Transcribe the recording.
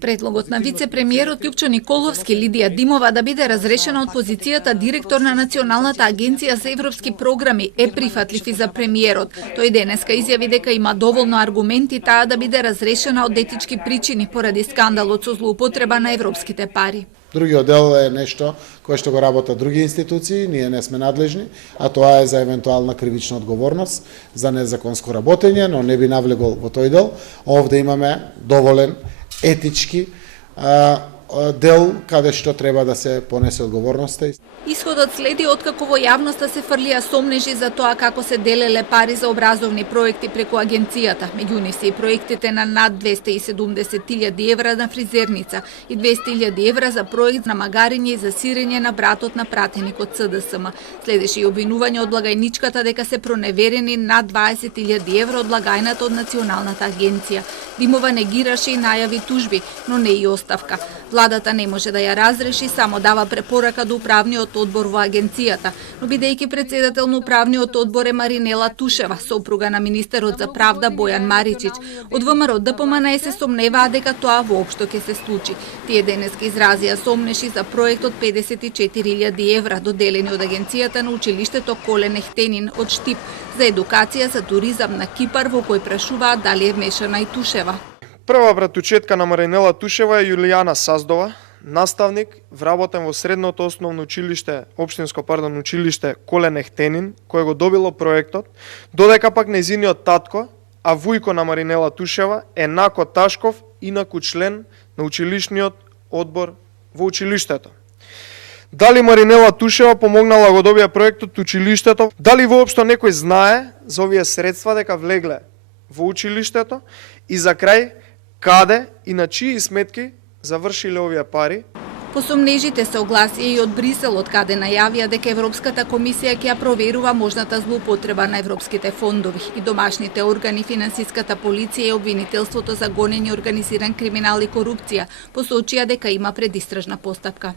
Предлогот на вице-премиерот Љупчо Николовски Лидија Димова да биде разрешена од позицијата директор на Националната агенција за европски програми е прифатлив и за премиерот. Тој денеска изјави дека има доволно аргументи таа да биде разрешена од етички причини поради скандалот со злоупотреба на европските пари. Другиот дел е нешто кое што го работат други институции, ние не сме надлежни, а тоа е за евентуална кривична одговорност за незаконско работење, но не би навлегол во тој дел. Овде имаме доволен етички дел каде што треба да се понесе одговорноста. Исходот следи откако во јавноста се фрлија сомнежи за тоа како се делеле пари за образовни проекти преку агенцијата. Меѓу нив се и проектите на над 270.000 евра на фризерница и 200.000 евра за проект на магарење и за сирење на братот на пратеникот ЦДСМ. Следеше и обвинување од благајничката дека се проневерени над 20.000 евра од благајната од Националната агенција. Димова негираше и најави тужби, но не и оставка. Владата не може да ја разреши, само дава препорака до управниот одбор во агенцијата, но бидејќи председател на управниот одбор е Маринела Тушева, сопруга на министерот за правда Бојан Маричич. Од ВМРО ДПМН се сомневаа дека тоа воопшто ќе се случи. Тие денеска изразија сомнеши за проектот 54.000 евра доделени од агенцијата на училиштето Колен Ехтенин од Штип за едукација за туризам на Кипар, во кој прашуваат дали е вмешана и Тушева. Прва братучетка на Маринела Тушева е Јулијана Саздова, наставник, вработен во средното основно училиште, општинско училиште Колен Ехтенин, кој го добило проектот, додека пак нејзиниот татко, а вујко на Маринела Тушева, е Нако Ташков, инаку член на училишниот одбор во училиштето. Дали Маринела Тушева помогнала го добија проектот училиштето? Дали воопшто некој знае за овие средства дека влегле во училиштето? И за крај, каде и на чии сметки завршиле овие пари? Посомнежите се огласија и од Брисел, од каде најавија дека Европската комисија ќе ја проверува можната злоупотреба на европските фондови и домашните органи, финансиската полиција и обвинителството за гонење, организиран криминал и корупција посочија дека има предистражна постапка.